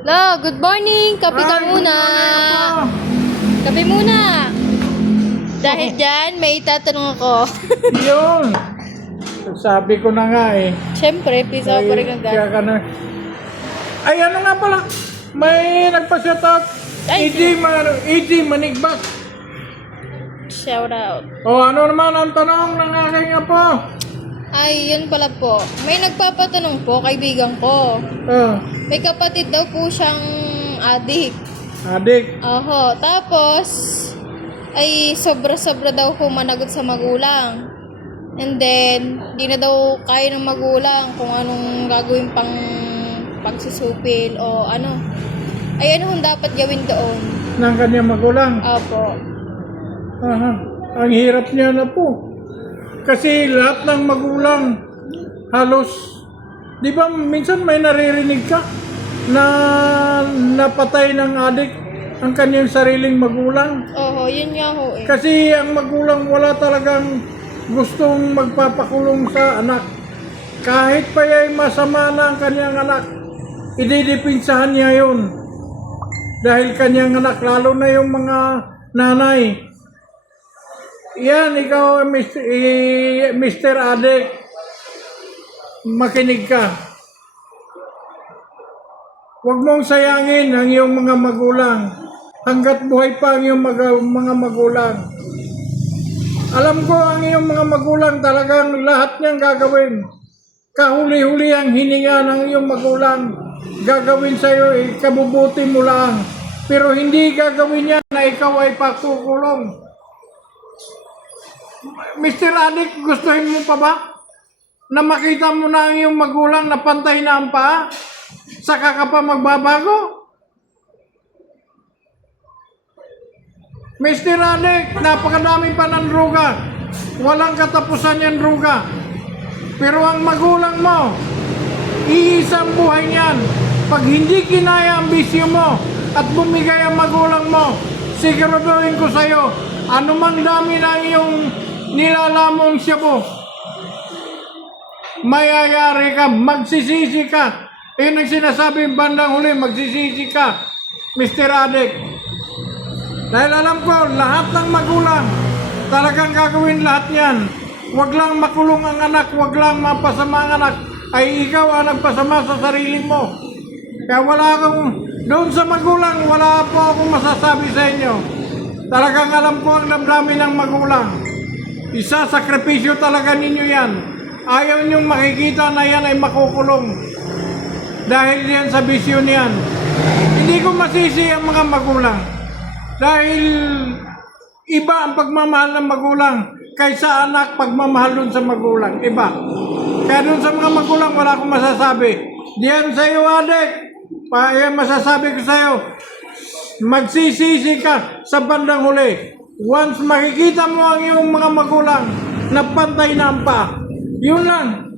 Lo, good morning. Kape ka muna. Kape muna. Dahil dyan, may itatanong ako. Yun. Sabi ko na nga eh. Siyempre, pisa pa rin ang Kaya dahil. ka na. Ay, ano nga pala? May nagpa-shoutout. Ay, EG Manigbas. Shout out. O ano naman ang tanong ng aking apo? Ay, yun pala po. May nagpapatanong po, kaibigan ko. May kapatid daw po siyang adik. Adik. Oho, tapos, ay sobra-sobra daw po managot sa magulang. And then, di na daw kaya ng magulang kung anong gagawin pang pagsusupil o ano. Ay, ano kung dapat gawin doon? Ng kanyang magulang. Opo. Aha. Ang hirap niya na po. Kasi lahat ng magulang halos, di ba minsan may naririnig ka na napatay ng adik ang kanyang sariling magulang? Oho, yun nga ho eh. Kasi ang magulang wala talagang gustong magpapakulong sa anak. Kahit pa ay masama na ang kanyang anak, ididipinsahan niya yun. Dahil kanyang anak, lalo na yung mga nanay. Yan, ikaw, Mr. Adik, makinig ka. Huwag mong sayangin ang iyong mga magulang hanggat buhay pa ang iyong mga magulang. Alam ko ang iyong mga magulang talagang lahat niyang gagawin. Kahuli-huli ang hininga ng iyong magulang. Gagawin sa iyo, ikabubuti mo lang. Pero hindi gagawin niya na ikaw ay pakukulong. Mr. Adik, gustuhin mo pa ba na makita mo na ang iyong magulang na pantay na ang paa? Saka ka pa magbabago? Mr. Adik, napakadami pa ng druga. Walang katapusan yung druga. Pero ang magulang mo, iisang buhay niyan. Pag hindi kinaya ang bisyo mo at bumigay ang magulang mo, siguraduhin ko sa'yo, anumang dami ng iyong nilalamong shabu, mayayari ka, magsisisi ka. Yun ang sinasabing bandang huli, magsisisi ka, Mr. Adik. Dahil alam ko, lahat ng magulang, talagang gagawin lahat yan. Huwag lang makulong ang anak, huwag lang mapasama ang anak, ay ikaw ang nagpasama sa sarili mo. Kaya wala akong, doon sa magulang, wala po akong masasabi sa inyo. Talagang alam ko ang damdamin ng magulang. Isa-sakripisyo talaga ninyo yan. Ayaw niyong makikita na yan ay makukulong. Dahil yan sa bisyo niyan. Hindi ko masisi ang mga magulang. Dahil iba ang pagmamahal ng magulang kaysa anak pagmamahal dun sa magulang. Iba. Kaya dun sa mga magulang wala akong masasabi. Diyan sa iyo, Adik. Masasabi ko sa iyo, magsisisi ka sa bandang huli. Once makikita mo ang iyong mga magulang na pantay na ang paa, yun lang.